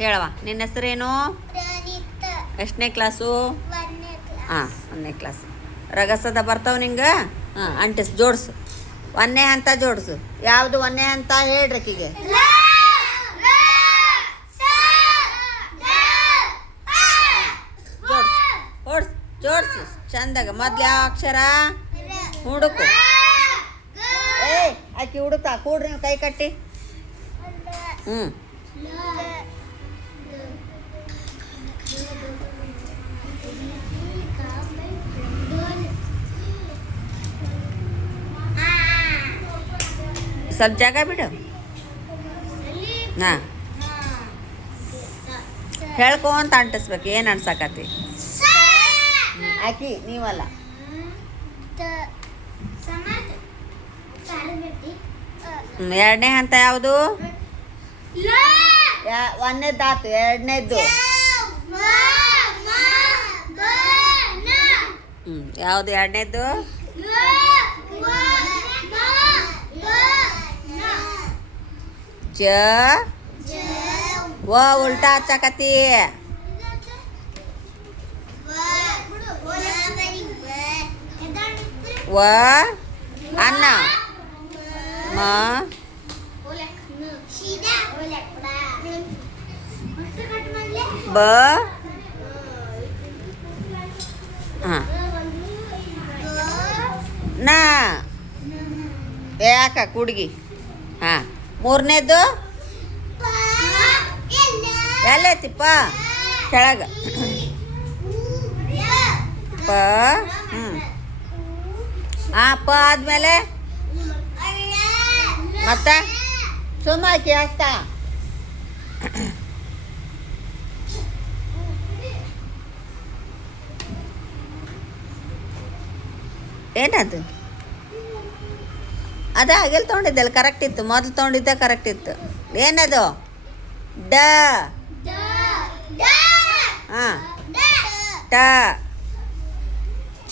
ಹೇಳವ, ನಿನ್ನ ಹೆಸರೇನು? ಎಷ್ಟನೇ ಕ್ಲಾಸು? ಹಾಂ, 1ನೇ ಕ್ಲಾಸ್. ರಗಸದ ಬರ್ತಾವ ನಿಂಗೆ? ಹಾಂ, ಅಂಟಿಸ್ ಜೋಡಿಸು. 1ನೇ ಹಂತ ಜೋಡಿಸು. ಯಾವುದು 1ನೇ ಹಂತ ಹೇಳ್ರಿ ಆಕಿಗೆ. ಜೋಡಿಸು ಚಂದಾಗ. ಮೊದ್ಲು ಯಾವ ಅಕ್ಷರ? ಹುಡುಕು. ಆಕಿ ಹುಡುಕ್ತಾ ಕೂಡ್ರಿ, ನೀವು ಕೈ ಕಟ್ಟಿ. ಹ್ಞೂ, ಸ್ವಲ್ಪ ಜಾಗ ಬಿಡು. ಹಾಂ, ಹೇಳ್ಕೊಂತ ಅಂಟಿಸ್ಬೇಕು. ಏನು ಅನ್ಸಕತ್ತಿ? ಆಕಿ ನೀವಲ್ಲ. 2ನೇ ಹಂತ ಯಾವುದು? 1ನೇದಾತು, 2ನೇದ್ದು ಯಾವುದು? 2ನೇದ್ದು ಜ ವ ಉಲ್ಟಾ ಹಚ್ಚಕತ್ತಿ. ವ ಅನ್ನ ಮ ಬ ಹಾಂ ನ ಯಾಕ ಕುಡ್ಗಿ. ಹಾಂ, 3ನೇದ್ದು ಎಲ್ಲೈತಿಪ್ಪ? ಕೆಳಗ ಪ. ಹ್ಞೂ, ಹಾಂ, ಪ ಆದಮೇಲೆ ಮತ್ತೆ ಸುಮ್ಮಾಕಿ ಹಸ್ತ. ಏನದು? ಅದೇ ಹಾಗೆಲ್ಲ ತೊಗೊಂಡಿದ್ದಲ್ಲ, ಕರೆಕ್ಟ್ ಇತ್ತು. ಮೊದಲು ತೊಗೊಂಡಿದ್ದೆ ಕರೆಕ್ಟ್ ಇತ್ತು. ಏನದು? ಡ. ಹಾಂ, ಟ.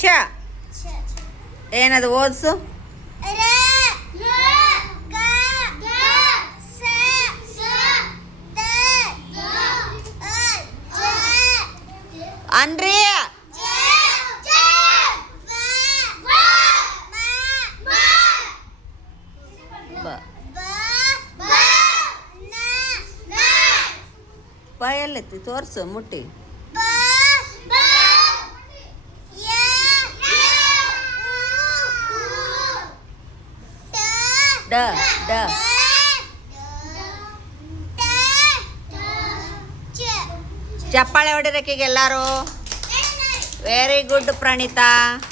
ಚ. ಏನದು? ಓದಿಸು. ಅನ್ರಿ ಪ ಎಲ್ಲೈತಿ? ತೋರಿಸು ಮುಟ್ಟಿ. ಡ ಡ. ಚಪ್ಪಾಳೆ ಹೊಡಿರಕ್ಕಿಗೆ ಎಲ್ಲರೂ. Very good Praneetha.